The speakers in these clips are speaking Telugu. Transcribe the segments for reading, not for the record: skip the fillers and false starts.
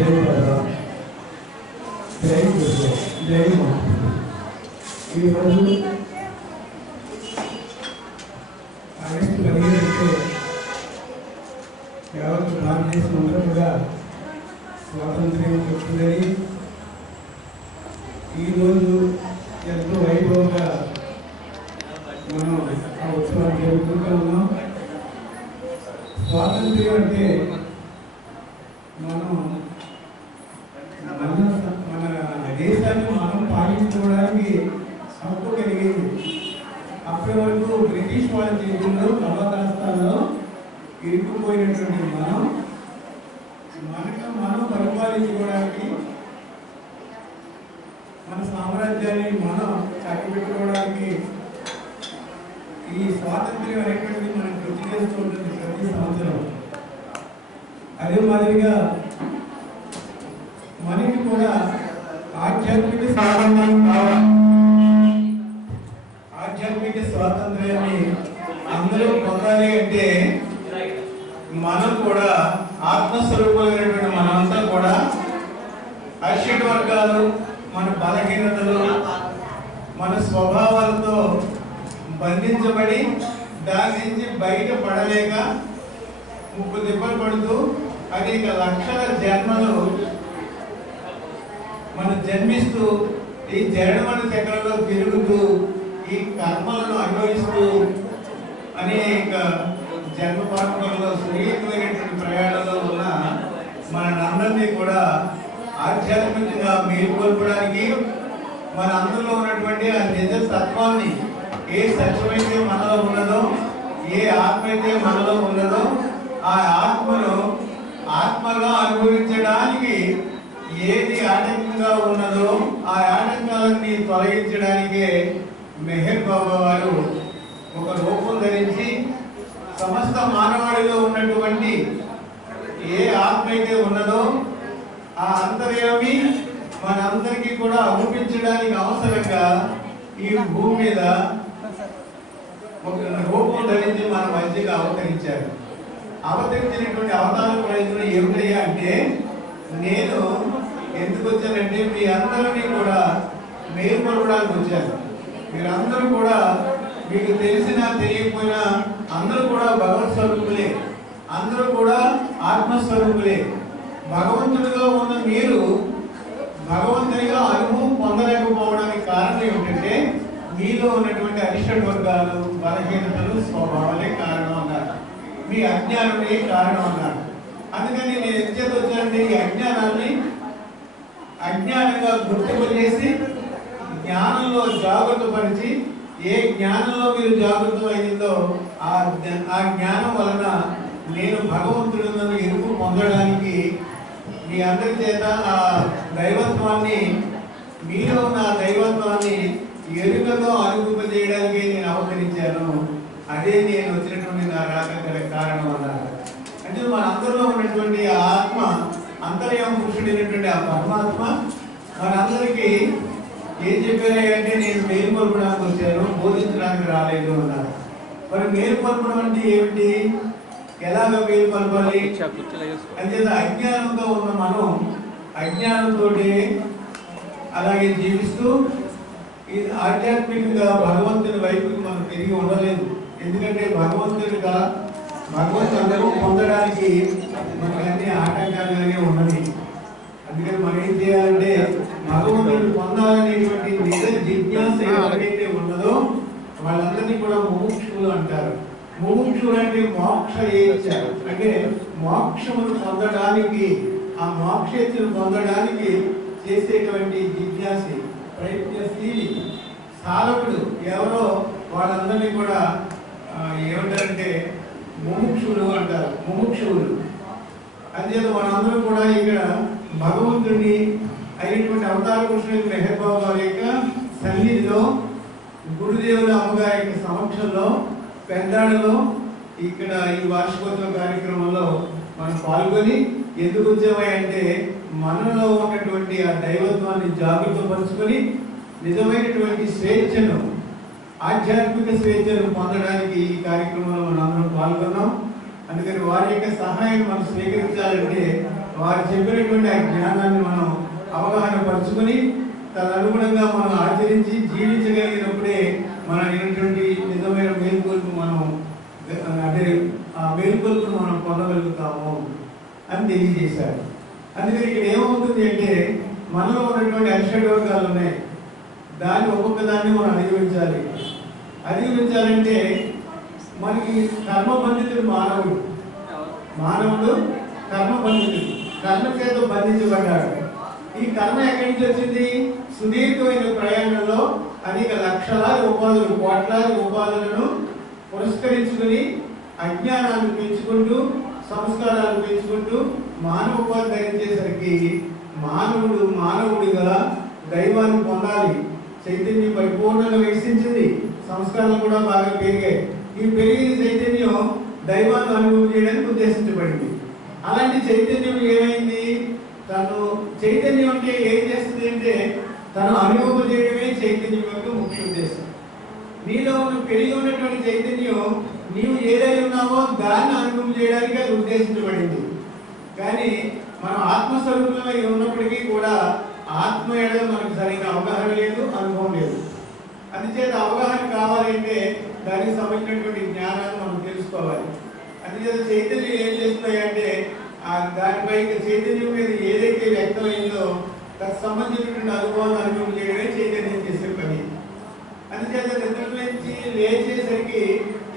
ఈరోజు ఆగస్టు 15 యావత్ భారతదేశం అంతా కూడా స్వాతంత్ర్యం వచ్చిందని ఈరోజు ఎంతో వైభవంగా మనం ఆ ఉత్సవాలు జరుపుకుంటూ ఉన్నాం. స్వాతంత్ర్యం అంటే మనం మన దేశాన్ని మనం పాలించుకోవడానికి హక్కు కలిగింది. అప్పటి వరకు బ్రిటిష్ వాళ్ళ చేతుల్లో కలవదాస్తాల్లో ఇరుక్కుపోయినటువంటి మనం పరిపాలించుకోవడానికి, మన సామ్రాజ్యాన్ని మనం చక్కబెట్టుకోవడానికి ఈ స్వాతంత్ర్యం అనేటువంటిది మనం గుర్తు చేస్తూ ఉంటుంది ప్రతి సంవత్సరం. అదే మాదిరిగా మనకి కూడా ఆధ్యాత్మిక స్వాతంత్రం కావాలి. ఆధ్యాత్మిక స్వాతంత్ర్యాన్ని అందరూ పొందాలి అంటే మనం కూడా ఆత్మస్వరూపమైనటువంటి మనమంతా కూడా అరిషడ్ వర్గాలు, మన బలహీనతలు, మన స్వభావాలతో బంధించబడి దాని నుంచి బయటపడలేక ముప్పు దెబ్బలు పడుతూ అనేక లక్షల జన్మలు మనం జన్మిస్తూ ఈ జడమన చక్రంలో తిరుగుతూ ఈ కర్మలను అనుభవిస్తూ అనేక జన్మ పాఠంలో సుదీర్ఘమైనటువంటి ప్రయాణంలో ఉన్న మనందరినీ కూడా ఆధ్యాత్మికంగా మేల్కొల్పడానికి, మన అందులో ఉన్నటువంటి ఆ నిజ తత్వాన్ని, ఏ సత్యమైతే మనలో ఉన్నదో, ఏ ఆత్మ అయితే మనలో ఉన్నదో ఆ ఆత్మను ఆత్మగా అనుభవించడానికి ఏది ఆటంకంగా ఉన్నదో ఆ ఆటంకాలన్నీ తొలగించడానికే మెహర్ బాబా వారు ఒక రూపం ధరించి సమస్త మానవాళిలో ఉన్నటువంటి ఏ ఆత్మ అయితే ఉన్నదో ఆ అంతర్యామి మనందరికీ కూడా అనుభవించడానికి అవసరంగా ఈ భూమి మీద ఒక రూపం ధరించి మన మధ్యగా అవతరించారు. అవతరించినటువంటి అవతార ప్రయోజనం ఏమిటయ్యా అంటే, నేను ఎందుకు వచ్చానంటే మీ అందరినీ కూడా మేల్కొల్పడానికి వచ్చాను. మీరందరూ కూడా మీకు తెలిసినా తెలియకపోయినా అందరూ కూడా భగవత్ స్వరూపులే, అందరూ కూడా ఆత్మస్వరూపులే. భగవంతుడిగా ఉన్న మీరు భగవంతుడిగా అనుభవం పొందలేకపోవడానికి కారణం ఏమిటంటే మీలో ఉన్నటువంటి అరిషడ్ వర్గాలు, బలహీనతలు, స్వభావాలే కారణం అన్నారు. మీ అజ్ఞానమే కారణం అన్నారు. అందుకని నేను ఎంచేత వచ్చానంటే ఈ అజ్ఞానంగా గుర్తింపు చేసి జ్ఞానంలో జాగ్రత్త పరిచి, ఏ జ్ఞానంలో మీరు జాగ్రత్త అయిందో ఆ జ్ఞానం వలన నేను భగవంతుడిని ఎరుపు పొందడానికి మీ అందరి చేత ఆ దైవత్వాన్ని, మీలో ఉన్న దైవత్వాన్ని ఎరుకతో అనుభవింపజేయడానికి నేను అవతరించాను. అదే నేను వచ్చినటువంటి నా రాక కారణం అన్నారు. అంటే మన అందరిలో ఉన్నటువంటి ఆ ఆత్మ, అంతర్యామ పురుషుడైనటువంటి ఆ పరమాత్మ మనందరికీ ఏం చెప్పారు అంటే, నేను మేలుకొల్పడానికి వచ్చాను, బోధించడానికి రాలేదు అన్నారు. మరి మేలుకొల్పడం అంటే ఏమిటి? ఎలాగ మేలుకొల్పాలి? అంచేత అజ్ఞానంతో ఉన్న మనం అజ్ఞానంతో అలాగే జీవిస్తూ ఈ ఆధ్యాత్మికంగా భగవంతుని వైపుకి మనం తిరిగి ఉండలేదు. ఎందుకంటే భగవంతుడిగా భగవంతుడు పొందడానికి మనకి అన్ని ఆటంకాలుగానే ఉన్నది. అందుకని మనం ఏం చేయాలంటే భగవంతుడు పొందాలనేటువంటి నిజ జిజ్ఞాస ఎవరికైతే ఉన్నదో వాళ్ళందరినీ కూడా ముముక్షులు అంటారు. ముముక్షులు అంటే మోక్ష ఏచ్ఛ, అంటే మోక్షమును పొందడానికి, ఆ మోక్షేచ్ఛను పొందడానికి చేసేటువంటి జిజ్ఞాసి, ప్రయత్నశీలి, సాధకుడు ఎవరో వాళ్ళందరినీ కూడా ఏమంటారంటే ముముక్షులు అంటారు. ముముక్షువులు. అంచేత మనందరూ కూడా ఇక్కడ భగవంతుడిని అయినటువంటి అవతార పురుషుడు మెహర్ బాబా గారి యొక్క సన్నిధిలో, గురుదేవుల అమ్మగారి యొక్క సమక్షంలో, పెద్దాడలో ఇక్కడ ఈ వార్షికోత్సవ కార్యక్రమంలో మనం పాల్గొని ఎందుకు వచ్చామంటే మనలో ఉన్నటువంటి ఆ దైవత్వాన్ని జాగ్రత్త పరుచుకొని నిజమైనటువంటి స్వేచ్ఛను, ఆధ్యాత్మిక స్వేచ్ఛను పొందడానికి ఈ కార్యక్రమంలో మనం అందరం పాల్గొన్నాం. అందుకని వారి యొక్క సహాయం మనం స్వీకరించాలంటే వారు చెప్పినటువంటి ఆ జ్ఞానాన్ని మనం అవగాహన పరుచుకొని తదనుగుణంగా మనం ఆచరించి జీవించగలిగినప్పుడే మనం అయినటువంటి నిజమైన మేలుకొలుపు మనం అంటే ఆ మేలుకొలుపును మనం పొందగలుగుతాము అని తెలియజేశారు. అందుకని ఇక్కడ ఏమవుతుంది అంటే మనలో ఉన్నటువంటి అరిషడ్వర్గాలు ఉన్నాయి, దాన్ని ఒక్కొక్క దాన్ని మనం అధిగమించాలంటే మనకి కర్మబంధితుడు మానవుడు కర్మబంధితుడు, కర్మ చేత బంధించబడ్డాడు. ఈ కర్మ ఎక్కడి నుంచి వచ్చింది? సుదీర్ఘమైన ప్రయాణంలో అనేక లక్షలాది ఉపాధులు, కోట్లాది ఉపాధులను పురస్కరించుకుని అజ్ఞానాన్ని పెంచుకుంటూ సంస్కారాలు పెంచుకుంటూ మానవ ఉపాధి ధరించేసరికి మానవుడిగా దైవాన్ని పొందాలి. చైతన్యం పరిపూర్ణంగా వికసించింది, సంస్కారాలు కూడా బాగా పెరిగాయి. ఈ పెరిగిన చైతన్యం దైవాన్ని అనుభవం చేయడానికి ఉద్దేశించబడింది. అలాంటి చైతన్యం ఏమైంది? చైతన్యం అంటే ఏం చేస్తుంది అంటే తను అనుభవం చేయడమే చైతన్యం యొక్క ముఖ్య ఉద్దేశం. నీలో పెరిగి ఉన్నటువంటి చైతన్యం నీవు ఏదైనా ఉన్నావో దాన్ని అనుభవం చేయడానికి అది ఉద్దేశించబడింది. కానీ మనం ఆత్మస్వరూపంలో ఉన్నప్పటికీ కూడా ఆత్మ ఎడల మనకు సరైన అవగాహన లేదు, అనుభవం లేదు. అందుచేత అవగాహన కావాలంటే దానికి సంబంధించినటువంటి జ్ఞానాన్ని మనం తెలుసుకోవాలి. అందుచేత చైతన్యం ఏం చేస్తున్నాయంటే దానిపై చైతన్యం మీద ఏదైతే వ్యక్తమైందో దానికి సంబంధించినటువంటి అనుభవాన్ని అనుభవం చేయడమే చైతన్యం చేసే పని. అందుచేత నిద్ర నుంచి లేచేసరికి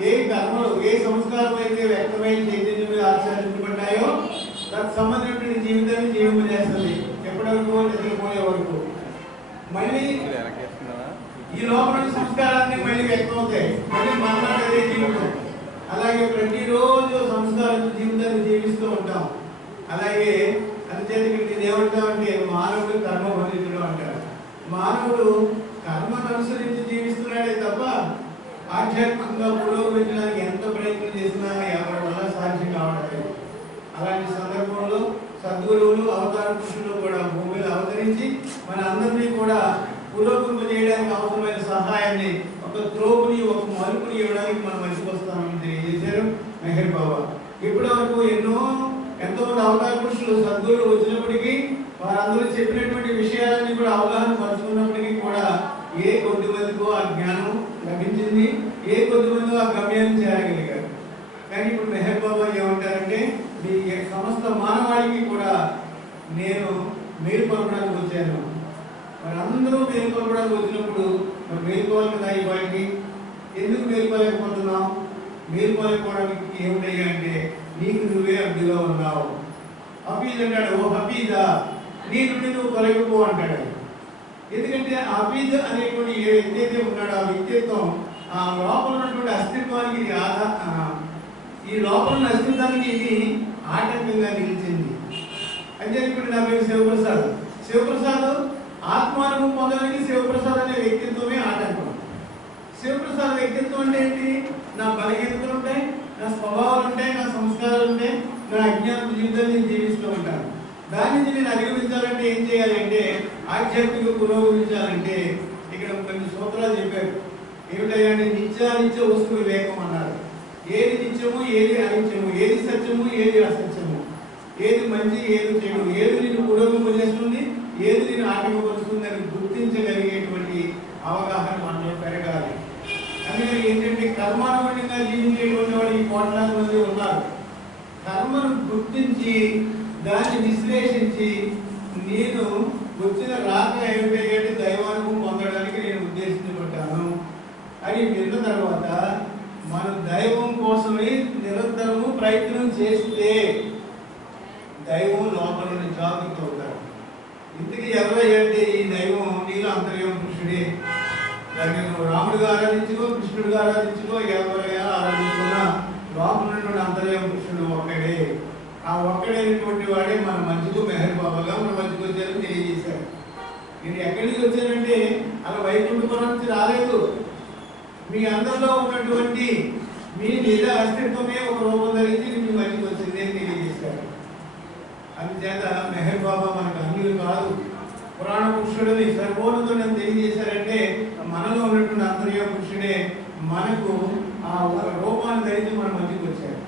ఏ కర్మలు, ఏ సంస్కారం అయితే వ్యక్తమైన చైతన్యం మీద ఆచరించబడ్డాయో దానికి సంబంధించినటువంటి జీవితాన్ని జీవింపజేస్తుంది. ఎప్పటి వరకు? నిద్రపోయే వరకు. మళ్ళీ ఈ లోపల సంస్కారాన్ని మళ్ళీ వ్యక్తం అవుతాయి, మళ్ళీ మాట్లాడేదే జీవితం. అలాగే ప్రతిరోజు సంస్కారం జీవితాన్ని జీవిస్తూ ఉంటాం. అలాగే అందుచేత ఇది ఏమంటామంటే మానవుడు కర్మబంధితుడు అంటారు. మానవుడు కర్మను అనుసరించి జీవిస్తున్నాడే తప్ప ఆధ్యాత్మికంగా పురోగమించడానికి ఎంత ప్రయత్నం చేసినా ఎవరి వల్ల సాధ్యం కావట్లేదు. అలాంటి సందర్భంలో సద్గురువులు, అవతార పురుషులు కూడా భూమిలో అవతరించి మన అందరినీ కూడా పురోగమింప చేయడానికి అవసరమైన సహాయాన్ని, ఒక త్రోపుని, ఒక మలుపుని ఇవ్వడానికి మనం మంచికి వస్తామని తెలియజేశారు మెహర్ బాబా. ఇప్పటి వరకు ఎంతోమంది అవతార పురుషులు, సద్గురువులు వచ్చినప్పటికీ వారందరూ చెప్పినటువంటి విషయాలన్నీ కూడా అవగాహన పరుచుకున్నప్పటికీ కూడా ఏ కొద్ది మందికో ఆ జ్ఞానం లభించింది, ఏ కొద్ది మందికో ఆ గమ్యాన్ని చేరగలిగారు. కానీ ఇప్పుడు మెహర్ బాబా ఏమంటారంటే మీ సమస్త మానవాళికి కూడా నేను మేలుకొల్పడానికి వచ్చాను. మరి అందరూ మేలుకొల్పడానికి వచ్చినప్పుడు మరి మేలుకోవాలి కదా. ఈ వాటికి ఎందుకు మేలుకోలేకపోతున్నాం? మేలుకోలేకపోవడానికి ఏమిటయ్యా అంటే నీకు నువ్వే అడ్డుగా ఉన్నావు. హఫీజ్ అంటాడు, ఓ హఫీజా నీ నుండి నువ్వు తొలగిపో అంటాడు. ఎందుకంటే హఫీజ్ అనేటువంటి ఏ వ్యక్తి అయితే ఉన్నాడో ఆ వ్యక్తిత్వం ఆ లోపల ఉన్నటువంటి అస్తిత్వానికి ఈ లోపల అస్తిత్వానికి ఇది ఆటంకంగా నిలిచింది. అంటే ఇప్పుడు నా పేరు శివప్రసాద్ ఆత్మానుభవం పొందడానికి శివప్రసాద్ అనే వ్యక్తిత్వమే ఆటంకం. శివప్రసాద్ వ్యక్తిత్వం అంటే ఏంటి? నా బలహీనతలు ఉంటాయి, నా స్వభావాలు ఉంటాయి, నా సంస్కారాలు ఉంటాయి, నా అజ్ఞాన జీవితాన్ని నేను జీవిస్తూ ఉంటాను. దాని నుంచి నేను అధిగమించాలంటే ఏం చేయాలంటే ఆధ్యాత్మిక పురోగమించాలంటే ఇక్కడ కొన్ని సూత్రాలు చెప్పారు. ఏమిటంటే నిత్యానిత్య వస్తు వివేకం అన్నారు. ఏది నిత్యము, ఏది అనిత్యము, ఏది సత్యము, ఏది అసత్యము, ఏది మంచి, ఏది చెడు, ఏది నేను పురోగమింపజేస్తుంది, ఏది నేను ఆటంకపరుస్తుంది అని గుర్తించగలిగేటువంటి అవగాహన మనలో పెరగాలి. అందుకని ఏంటంటే కర్మానుగుణంగా జీవించేటువంటి వాళ్ళు ఈ కోట్లాది మంది ఉన్నారు. కర్మను గుర్తించి దాన్ని విశ్లేషించి నేను వచ్చిన రాక ఏమిటంటే దైవానుభవం పొందడానికి నేను ఉద్దేశించబడ్డాను అని విన్న తర్వాత మనం దైవం కోసమే నిరంతరము ప్రయత్నం చేస్తే దైవం లోపల నుండి జాగృతి అవుతారు. ఇంతకీ ఎవరంటే ఈ దైవం నీలో అంతర్యం పురుషుడే. దాన్ని నువ్వు రాముడిగా ఆరాధించుకో, కృష్ణుడిగా ఆరాధించుకో, ఎవరైనా ఆరాధించుకున్నా లోపల ఉన్నటువంటి అంతర్యం పురుషుడు ఒక్కడే. ఆ ఒక్కడైనటువంటి వాడే మన మంచికు మెహర్ బాబాగా మన మంచికి వచ్చారని తెలియజేశారు. నేను ఎక్కడి నుంచి వచ్చానంటే అలా వైకుంఠపురం నుంచి రాలేదు. మీ అందరిలో ఉన్నటువంటి మీ నిజ అస్తిత్వమే ఒక రూపం ధరించి మీ మంచికి వచ్చింది అని తెలియజేశారు. అందుచేత మెహర్ బాబా మనకు అన్యులు కాదు, పురాణ పురుషుడిని సర్వోన్నతుడని తెలియజేశారంటే మనలో ఉన్నటువంటి అంతర్య పురుషుడే మనకు ఆ రూపాన్ని ధరించి మన మంచికి వచ్చారు.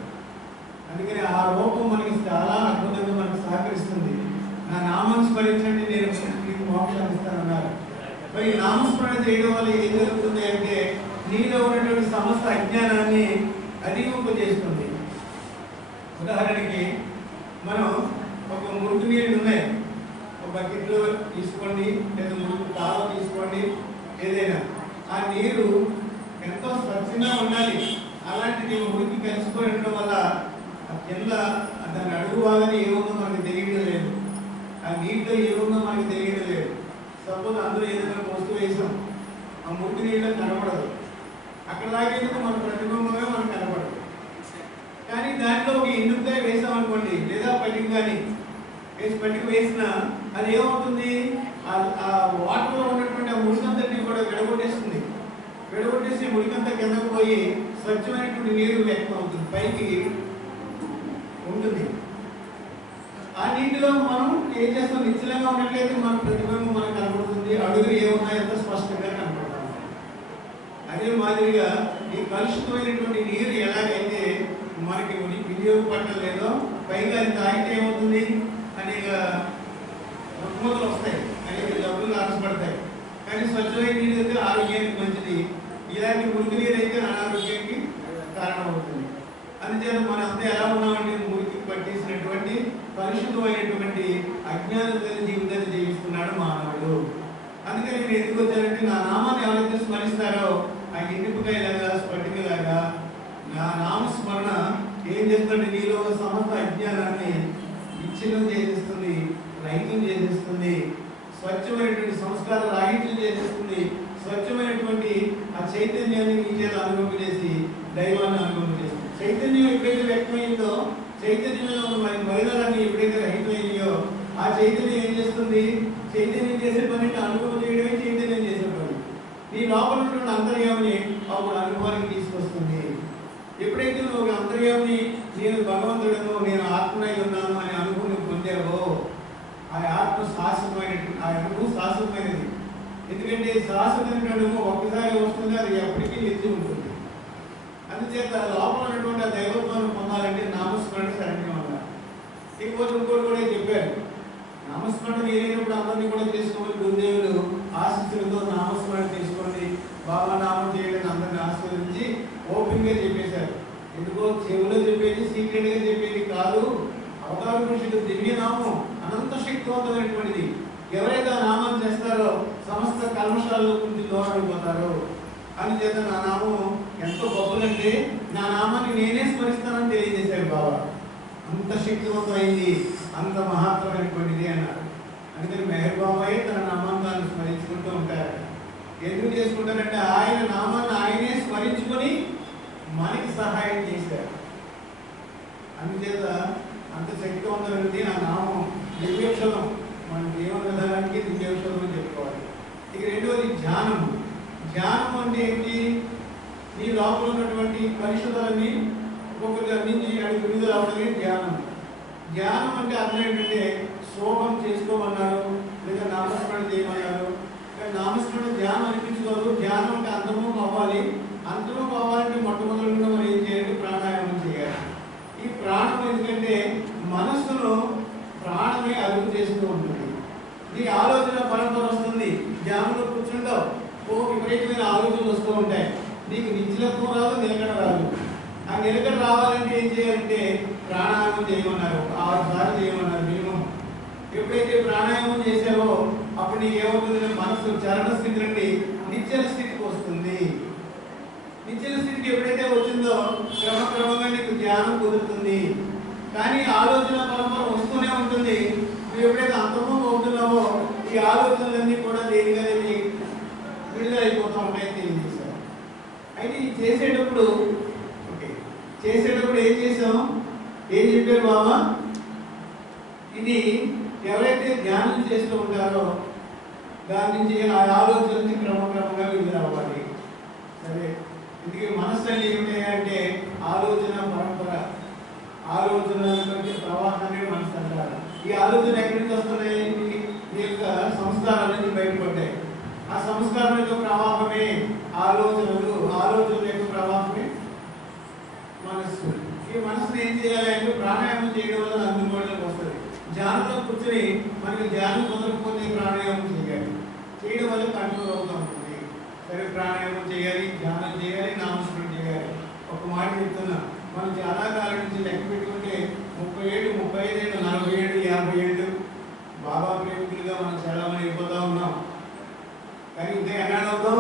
అందుకని ఆ రూపం మనకి చాలా అద్భుతంగా మనకు సహకరిస్తుంది. స్మరించండి నేను మీకు మోక్షాన్ని ఇస్తానన్నారు. మరి నామస్మరణ చేయడం వల్ల ఏం జరుగుతుంది అంటే నీలో ఉన్నటువంటి సమస్త అజ్ఞానాన్ని అధిగమింపజేస్తుంది. ఉదాహరణకి మనం ఒక మురుగు నీళ్ళు ఉన్నాయి, ఒక బకెట్లో తీసుకోండి లేదా మురుగు కాలువ తీసుకోండి, ఏదైనా ఆ నీరు ఎంతో స్వచ్ఛంగా ఉండాలి. అలాంటిది మురికి కలిసిపోయి ఉండడం వల్ల కింద దాని అడుగు భాగాన్ని ఏముందో మనకు తెలియడం లేదు, ఆ నీటిలో ఏముందో మనకు తెలియడం లేదు. సపోజ్ అందులో ఏదైనా వస్తువు వేసాం, ఆ మురికి నీళ్ళలో కనపడదు, అక్కడ దాకేందుకు మన ప్రతిబింబమే మనకు కనపడదు. కానీ దాంట్లో ఒక ఇందుకాయ వేసామనుకోండి లేదా పట్టిక కానీ పట్టిక వేసినా అది ఏమవుతుంది, ఆ వాటర్లో ఉన్నటువంటి ఆ మురికంతటిని కూడా విడగొట్టేస్తుంది. విడగొట్టేసి మురికంతా కిందకు పోయి స్వచ్ఛమైనటువంటి నీరు వ్యక్తం అవుతుంది, పైకి ఉంటుంది. ఆ నీటిలో మనం ఏం చేస్తాం, నిశ్చలంగా ఉన్నట్లయితే మన ప్రతిబింబం మనకు కనబడుతుంది, అడుగులు ఏమున్నాయో ఎంత స్పష్టంగా కనబడతాం. అదే మాదిరిగా ఈ కలుషితమైనటువంటి నీరు ఎలాగైతే మనకి వినియోగపడటం లేదో, పైగా అది తాగితే ఏమవుతుంది, అనేక రుగ్మతలు వస్తాయి, అనేక జబ్బులు ఆశపడతాయి. కానీ స్వచ్ఛమైన నీరు అయితే ఆరోగ్యానికి మంచిది, ఇలాంటి మురికి నీరు అయితే అనారోగ్యానికి కారణమవుతుంది. అందుచేత మనం అంతా ఎలా ఉన్నామంటే మురికి పట్టేసినటువంటి పరిశుద్ధమైనటువంటి అజ్ఞాన జీవితాన్ని జీవిస్తున్నాడు మానవుడు. అందుకని నేను ఎందుకు వచ్చానంటే నా నామాన్ని ఎవరైతే స్మరిస్తారో ఆ ఎండిపకాయలాగా స్ఫటికలాగా నా నామస్మరణ ఏం చేస్తుందంటే నీలో సమస్త అజ్ఞానాన్ని విచ్ఛిన్నం చేసేస్తుంది, రహితం చేసేస్తుంది, స్వచ్ఛమైనటువంటి సంస్కార రాహిత్యం చేసేస్తుంది, స్వచ్ఛమైనటువంటి ఆ చైతన్యాన్ని నీ చేత అనుభవించేసి దైవాన్ని అనుభవించేస్తుంది. చైతన్యం ఎప్పుడైతే వ్యక్తమైందో, చైతన్యంలో మలినాలన్నీ ఎప్పుడైతే రహితమైనాయో ఆ చైతన్యం ఏం చేస్తుంది, చైతన్యం చేసే పని అనుభవం చేయడమే చైతన్యం చేసే పని. నీ లోపల ఉన్నటువంటి అంతర్యామిని అప్పుడు అనుభవానికి తీసుకొస్తుంది. ఎప్పుడైతే నువ్వు అంతర్యామిని నేను భగవంతుడను, నేను ఆత్మనై ఉన్నాను అనే అనుభవం పొందావో ఆ ఆత్మ శాశ్వతమైనటువంటి ఆ అనుభవం శాశ్వతమైనది. ఎందుకంటే శాశ్వతమైన అనుభవం ఒక్కసారి వస్తుంది, అది ఎప్పటికీ నిలిచి ఉంటుంది. అందుచేత లోపల ఉన్నటువంటి ఆ దైవత్వాన్ని పొందాలంటే నామస్మరణ శరణ్యం అన్నారు. ఇంకోటి కూడా చెప్పారు, నామస్మరణ వేరేటప్పుడు అందరినీ కూడా చేసుకోవాలి. గురుదేవులు ఆశీస్సులతో నామస్మరణ తీసుకోండి, బాబా నామం చేయడానికి అందరిని ఆశీర్వదించి ఓపెన్గా చెప్పేశారు. ఎందుకో చెవులో చెప్పేది, సీక్రెట్గా చెప్పేది కాదు. అవతార పురుషుడు దివ్య నామం అనంత శక్తివంతమైనటువంటిది. ఎవరైతే ఆ నామాన్ని చేస్తారో సమస్త కల్మషాల్లో నుంచి దూరమైపోతారో. అందుచేత నా నామం ఎంతో గొప్పదంటే నా నామాన్ని నేనే స్మరిస్తానని తెలియజేశారు బాబా. అంత శక్తివంతమైంది, అంత మహత్తమైనటువంటిది అన్నారు. అందుకని మెహర్ బాబాయే తన నామాన్ని తాను స్మరించుకుంటూ ఉంటారు. ఎందుకు చేసుకుంటారంటే ఆయన నామాన్ని ఆయనే స్మరించుకొని మనకి సహాయం చేశారు. అందుచేత అంత శక్తివంతమైనది నా నామం. దివ్యక్షరం, మన జీవన విధానానికి దివ్యక్షరం అని చెప్పుకోవాలి. ఇక రెండవది ధ్యానం. ధ్యానం అంటే ఏంటి, నీ లోపల ఉన్నటువంటి పరిశుభ్రాన్ని ఒక్కొక్కటి అందించి అడిగి విడుదల అవడమే ధ్యానం. ధ్యానం అంటే అర్థం ఏంటంటే శ్లోకం చేసుకోమన్నారు లేదా నామస్మరణ చేయమన్నారు. కానీ నామస్మరణ ధ్యానం అనిపించుకోదు. ధ్యానం అంటే అంతర్ముఖం అవ్వాలి. అంతర్ముఖం అవ్వాలంటే మొట్టమొదటిగా మనం ఏం చేయాలి, ప్రాణాయామం చేయాలి. ఈ ప్రాణం ఎందుకంటే మనస్సును ప్రాణమే అదుపు చేస్తూ ఉంటుంది. నీకు ఆలోచన పరంపర వస్తుంది, ధ్యానంలో కూర్చుంటావు, ఓ విపరీతమైన ఆలోచనలు వస్తూ ఉంటాయి. నీకు నిశ్చలత్వం రాదు, నిలకడ రాదు. ఆ నిలకడ రావాలంటే ఏం చేయాలంటే ప్రాణాయామం చేయమన్నారు. 6 సార్లు చేయమన్నారు మినిమం. ఎప్పుడైతే ప్రాణాయామం చేసావో అప్పుడు నీకు ఏమవుతుంది, మనసు చరణ స్థితి నుండి నిశ్చల స్థితికి వస్తుంది. నిశ్చల స్థితికి ఎప్పుడైతే వచ్చిందో క్రమక్రమంగా నీకు ధ్యానం కుదురుతుంది. కానీ ఆలోచన పరంపర వస్తూనే ఉంటుంది. నువ్వు ఎప్పుడైతే అంతర్ముఖం అవుతున్నావో ఈ ఆలోచనలన్నీ కూడా దేనికనేది విడుదలైపోతూ ఉంటాయని తెలియజేశారు. అయితే ఇది చేసేటప్పుడు ఏం చేసాం, ఏం చెప్పారు బాబా, ఇది ఎవరైతే ధ్యానం చేస్తూ ఉంటారో దాని నుంచి ఆ ఆలోచన నుంచి క్రమక్రమంగా విడుదల అవ్వాలి. సరే, ఇందుకే మనస్సు అంటే ఏమిటంటే ఆలోచన పరంపర, ఆలోచన ప్రవాహాన్ని మనసు అంటారు. ఈ ఆలోచన ఎక్కడి నుంచి వస్తున్నాయి, ఈ యొక్క సంస్కారాల నుంచి బయటపడ్డాయి. ఆ సంస్కారం యొక్క ప్రవాహమే ఆలోచనలు, ఆలోచనల యొక్క ప్రవాహమే మనస్సు. ఈ మనసును ఏం చేయాలి అంటే ప్రాణాయామం చేయడం వల్ల అందుబాటులోకి వస్తుంది. ధ్యానంలో కూర్చొని కూర్చొని మనకి ధ్యానం కుదరకపోతే ప్రాణాయామం చేయాలి. చేయడం వల్ల కంట్రోల్ అవుతూ ఉంటుంది. సరే, ప్రాణాయామం చేయాలి, ధ్యానం చేయాలి, నామస్మరణ చేయాలి. ఒక మాట చెప్తున్నా, మనం చాలా కాలం నుంచి లెక్క పెట్టుకుంటే 30 ఏళ్ళు, 35 ఏళ్ళు, 40 ఏళ్ళు, 50 ఏళ్ళు బాబా ప్రేమికులుగా మనం చాలా మంది అయిపోతూ ఉన్నాం. కానీ ఇంకా ఎన్నాళ్ళు అవుతాం?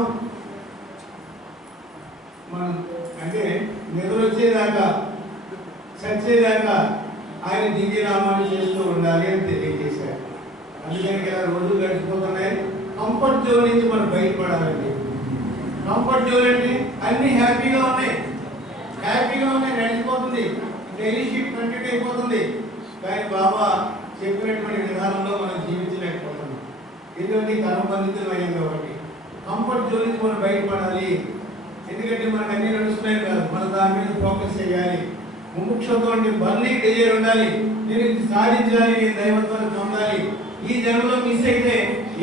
మనం అంటే నిద్ర వచ్చేదాకా, చచ్చేదాకా ఆయన దివ్యనామాన్ని చేస్తూ ఉండాలి అని తెలియజేశారు. అందుకని ఇలా రోజులు గడిచిపోతున్నాయి. కంఫర్ట్ జోన్ నుంచి మనం బయటపడాలండి. కంఫర్ట్ జోన్ అంటే అన్ని హ్యాపీగా ఉన్నాయి, నడిచిపోతుంది, డైలీ షిఫ్ట్ కంటిన్యూ అయిపోతుంది. కానీ బాబా చెప్పినటువంటి విధానంలో మనం జీవించలేకపోతున్నాం. ఎందుకంటే కర్మబంధితమయ్యాం కాబట్టి. కంఫర్ట్ జోన్ నుంచి మనం బయటపడాలి. ఎందుకంటే మనకు అన్ని నడుస్తున్నాయి కాదు, మన దాని మీద ఫోకస్ చేయాలి. ముముక్షతో అంటే బర్నింగ్ డిజైర్ ఉండాలి. నేను ఇది సాధించాలి, నేను దైవత్వాన్ని పొందాలి. ఈ జన్మలో మిస్ అయితే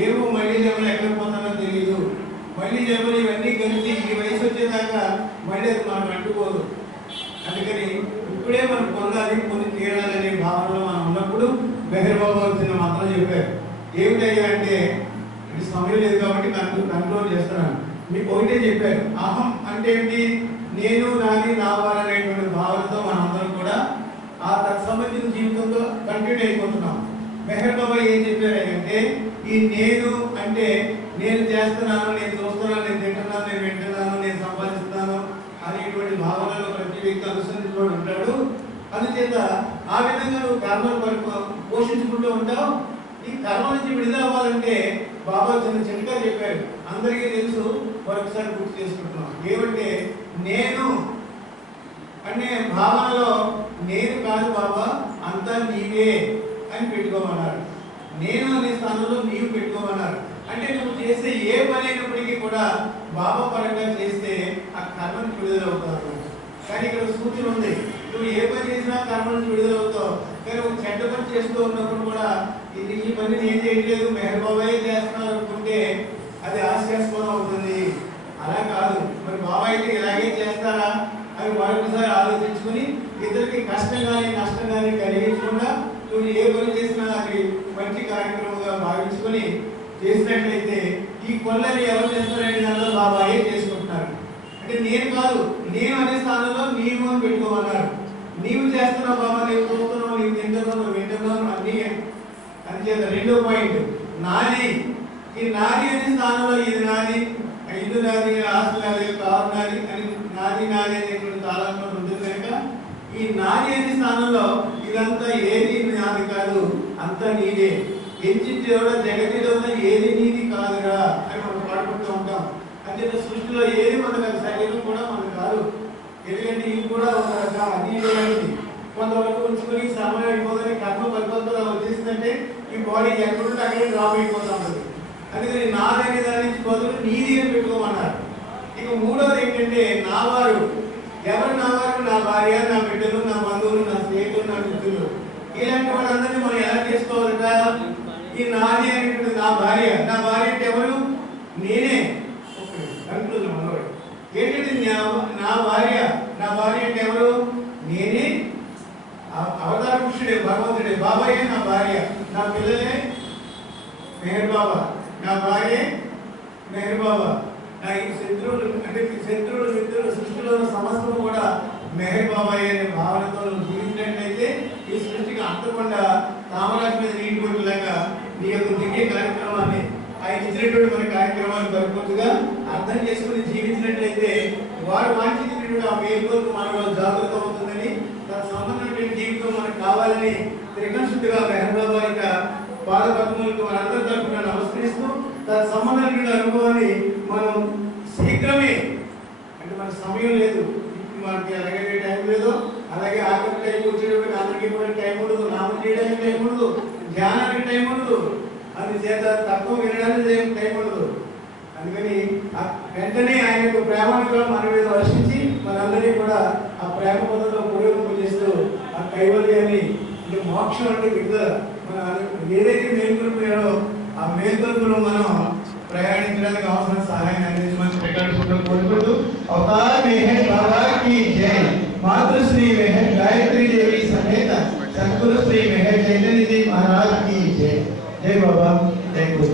ఏమో మళ్ళీ జన్మలో ఎక్కడికి పోతానో తెలియదు. మళ్ళీ జన్మలు ఇవన్నీ కలిసి ఈ వయసు వచ్చేదాకా మళ్ళీ అది మనం అంటుకోదు. అందుకని ఇప్పుడే మనం పొందాలి, పొంది తీరాలనే భావనలో మనం ఉన్నప్పుడు మెహర్ బాబా వచ్చిన మాత్రం చెప్పారు. ఏమిటయ్యా అంటే, ఇది సమయం లేదు కాబట్టి కంట్రోల్ చేస్తున్నాను. మీకు ఒకటే చెప్పారు, అహం అంటే ఏంటి? నేను, నాది, నా వారు అనేటువంటి భావనతో మనందరం కూడా ఆ తత్సంబంధించిన జీవితంతో కంటిన్యూ అయిపోతున్నాం. మెహర్ బాబా ఏం చెప్పారంటే, ఈ నేను అంటే నేను చేస్తున్నాను, నేను చూస్తున్నాను, నేను తింటున్నాను, నేను వింటున్నాను, నేను సంపాదిస్తున్నాను అనేటువంటి భావనలో ప్రతి వ్యక్తి అనుసరించుకొని ఉంటాడు. అందుచేత ఆ విధంగా నువ్వు కర్మను పోషించుకుంటూ ఉంటావు. ఈ కర్మ నుంచి విడుదల అవ్వాలంటే బాబా చిన్న చిన్నగా చెప్పారు, అందరికీ తెలుసు, మరొకసారి గుర్తు చేసుకుంటున్నాం. ఏమంటే, నేను అనే భావనలో నేను కాదు బాబా, అంతా నీవే అని పెట్టుకోమన్నారు. నేను అనే స్థానంలో నీవు పెట్టుకోమన్నారు. అంటే నువ్వు చేసే ఏ పని అయినప్పటికీ కూడా బాబా పరంగా చేస్తే ఆ కర్మ నుంచి విడుదల అవుతావు. కానీ ఇక్కడ సూచన ఉంది, నువ్వు ఏ పని చేసినా కర్మ నుంచి విడుదల అవుతావు. కానీ ఒక చెడ్డ పని చేస్తూ ఉన్నప్పుడు కూడా ఈ పని నేను చేయట్లేదు, మెహర్ బాబాయే చేస్తున్నావు అనుకుంటే అది హాస్యాస్పదం అవుతుంది. అలా కాదు, మరి బాబా అయితే ఇలాగే చేస్తారా అని మరొకసారి ఆలోచించుకుని ఇద్దరికి కష్టం కానీ నష్టం కానీ కలిగించకుండా నువ్వు ఏ పని చేసినా అది మంచి కార్యక్రమంగా భావించుకొని చేసినట్లయితే ఈ కొల్లని ఎవరు చేస్తారంటే దాంట్లో బాబాయే చేసుకుంటున్నారు. అంటే నేను కాదు, నేను అనే స్థానంలో నీవు అని పెట్టుకోమన్నారు. నీవు చేస్తున్నావు బాబా, నీవు చూస్తున్నావు, నీవు తింటున్నావు, నువ్వు వింటున్నావు అన్నీ. అందుచేత రెండో పాయింట్, నాది. ఈ నాది అనే స్థానంలో ఇది నాది, ఇల్లు నాది, ఆస్తి నాది, కారు నాది అని నాది అనేటువంటి తాళంలో ఉంటుంది కనుక ఈ నాది అనే స్థానంలో ఇదంతా ఏది నాది కాదు, అంతా నీదే. ఎంచితేవడ జగతిలో ఏది నీది కాదురా అని మనం పాడుకుంటూ ఉంటాం. అంటే సృష్టిలో ఏది మనకు శరీరం కూడా మనకు కాదు. ఎందుకంటే ఇది కూడా ఒక అది కొంతవరకు ఉంచుకొని సమయం అయిపోతుంది, కర్మ పరిపక్వత వచ్చేసిందంటే ఈ బాడీ ఎక్కడుంటే అక్కడే డ్రాప్ అయిపోతా ఉంటుంది. అందుకని నాదనే దాని నుంచి బదులు నీది అని పెట్టుకోమన్నారు. ఇక మూడోది ఏంటంటే, నా వారు. ఎవరు నా వారు? నా భార్య, నా బిడ్డలు, నా బంధువులు, నా స్నేహితులు, నా మిత్రులు. ఇలాంటి వాళ్ళందరినీ మనం ఎలా చేసుకోవాలట? ఈ నాది అనేటువంటి నా భార్య. నా భార్య అంటే ఎవరు? నేనే. కన్క్లూజన్ మనవాడు ఏంటంటే, నా భార్య. నా భార్య అంటే ఎవరు? నేనే. అవతార పురుషుడే, భగవంతుడే. బాబాయే నా భార్య. నా పిల్లలే మెహర్ బాబా. నా భార్య మెహర్ బాబా. నా ఈ శత్రువులు అంటే శత్రువులు మిత్రులు సృష్టిలో ఉన్న సమస్యలు కూడా మెహర్ బాబాయ్ అనే భావనతో జీవించినట్లయితే ఈ సృష్టికి అంతకుండా తామరాజు మీద నీటి కొట్టులాగా నీ యొక్క దివ్య కార్యక్రమాన్ని ఆయన ఇచ్చినటువంటి మన కార్యక్రమాన్ని పరిపూర్తిగా అర్థం చేసుకుని జీవించినట్లయితే వారు వాంఛించినటువంటి ఆ మేలుకొరకు మనలో జాగ్రత్త అవుతుందని, తన సంబంధమైనటువంటి జీవితం మనకు కావాలని త్రికశుద్ధిగా మెహర్ బాబా యొక్క పాదపద్మలకు మనందరి తరఫున నమస్కరిస్తూ తన సంబంధమైనటువంటి అనుభవాన్ని మనం శీఘ్రమే, అంటే మన సమయం లేదు, మనకి అలాగే టైం లేదు, అలాగే ఆఖరి టైం వచ్చేటప్పుడు అందరికీ కూడా టైం ఉండదు, నామం చేయడానికి టైం ఉండదు, ధ్యానానికి టైం ఉండదు, అందుచేత తక్కువ వినడానికి టైం ఉండదు. అందుకని వెంటనే ఆయన యొక్క ప్రేమను మన మీద వర్షించి మనందరినీ కూడా ఆ ప్రేమ పదంలో పురోగతి చేస్తూ ఆ కైవల్యాన్ని, అంటే మోక్షం అంటే విడుదల, మన ఏదైతే మేల్కొల్పారో ఆ మేల్కొల్పులో మనం ప్రయాణించడానికి అవసరం సహాయాన్ని అందించమని ప్రకటించడం కోరుకుంటూ అవతార్ మెహర్ బాబా की जय। मातृश्री मेहर गायत्री देवी समेत सद्गुरु श्री मेहर चैतन्य जी महाराज की जय। జై బాబా, జై గురు.